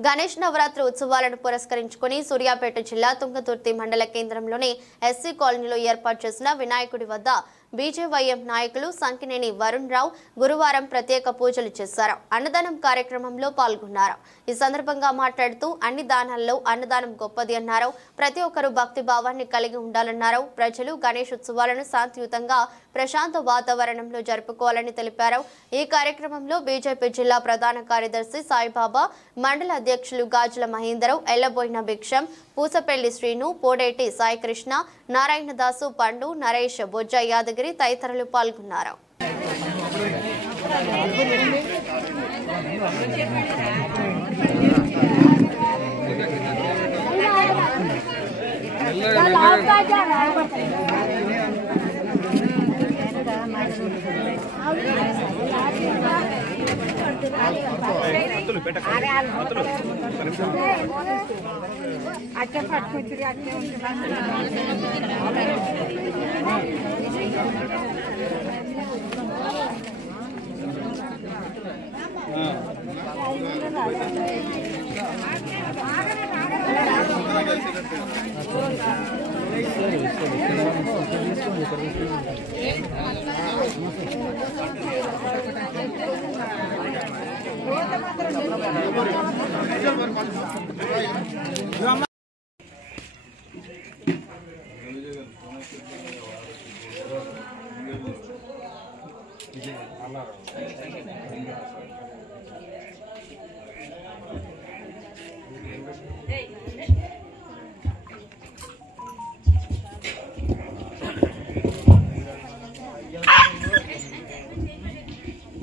గణేష్ నవరాత్రి ఉత్సవాలను పురస్కరించుకొని సూర్యాపేట జిల్లా తుంగతుర్తి మండల కేంద్రంలోని ఎస్సీ కాలనీలో ఏర్పాటు చేసిన వినాయకుడి వద్ద బీజేవైఎం నాయకులు సంకినేని వరుణ్ రావు గురువారం ప్రత్యేక పూజలు చేశారు. అన్నదానం కార్యక్రమంలో పాల్గొన్నారు. ఈ సందర్భంగా మాట్లాడుతూ అన్ని దానాల్లో అన్నదానం గొప్పది అన్నారు. ప్రతి ఒక్కరూ భక్తి భావాన్ని కలిగి ఉండాలన్నారు. ప్రజలు గణేష్ ఉత్సవాలను శాంతియుతంగా ప్రశాంత వాతావరణంలో జరుపుకోవాలని తెలిపారు. ఈ కార్యక్రమంలో బీజేపీ జిల్లా ప్రధాన కార్యదర్శి సాయిబాబా, మండల అధ్యక్షులు గాజుల మహేందరరావు, ఎల్లబోయిన భిక్షం, పూసపల్లి శ్రీను, పోడేటి సాయికృష్ణ, నారాయణదాసు, పండు, నరేష్, బొజ్జ యాదగిరి తదితరులు పాల్గొన్నారు.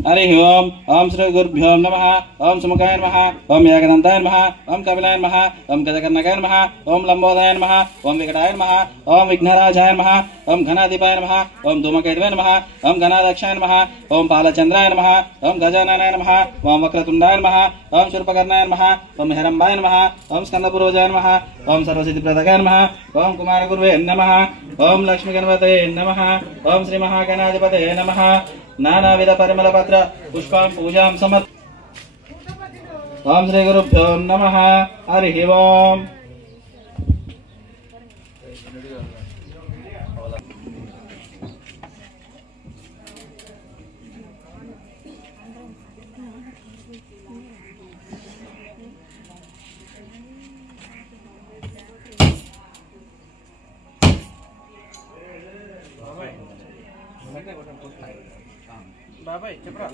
हरि ओम ओम श्री गुरुभ्यो नमः ओम सुमुखाय नमः ओम यागदंताय नमः ओम कपिलाय नमः ओम गजकर्णकाय नमः ओम लंबोदराय नमः ओम विकटाय नमः ओम विघ्नराजाय नमः ओम घनाधिपाय नमः ओम धूमकेतवे नमः ओम गणाध्यक्षाय नमः ओम पालचंद्राय नमः ओम गजाननाय नमः ओम वक्रतुंडाय नमः ओम शूर्पकर्णाय नमः ओम हिरंबाय नमः ओम स्कंदपूर्वजाय नमः ओम सर्वसिद्धिप्रदाय नमः ओम कुमारगुरुवे नमः ओम लक्ष्मी गणपतये नमः ओम श्री महागणाधिपतये नमः नानाविध परिमल पत्र पुष्पां पूजां समर्प ओम श्री गुरुभ्यो नमः हरि ओम బాబాయ్ చెప్పరా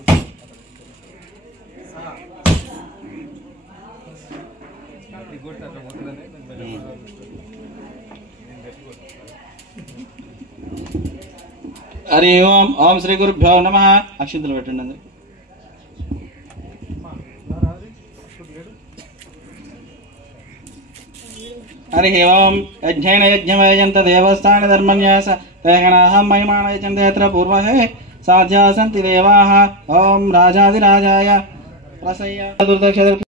హరి ఓం ఓం శ్రీ గురుభ్యో నమః అక్షింతలు పెట్టండి. హరి ఓం యజ్ఞేన యజ్ఞమయజంత దేవస్థాన ధర్మన్యాస తేగణాహం మహిమానయజంత యత్ర పూర్వహే साध्या सन्ति देवाः ओम राजाधिराजाय प्रसय्य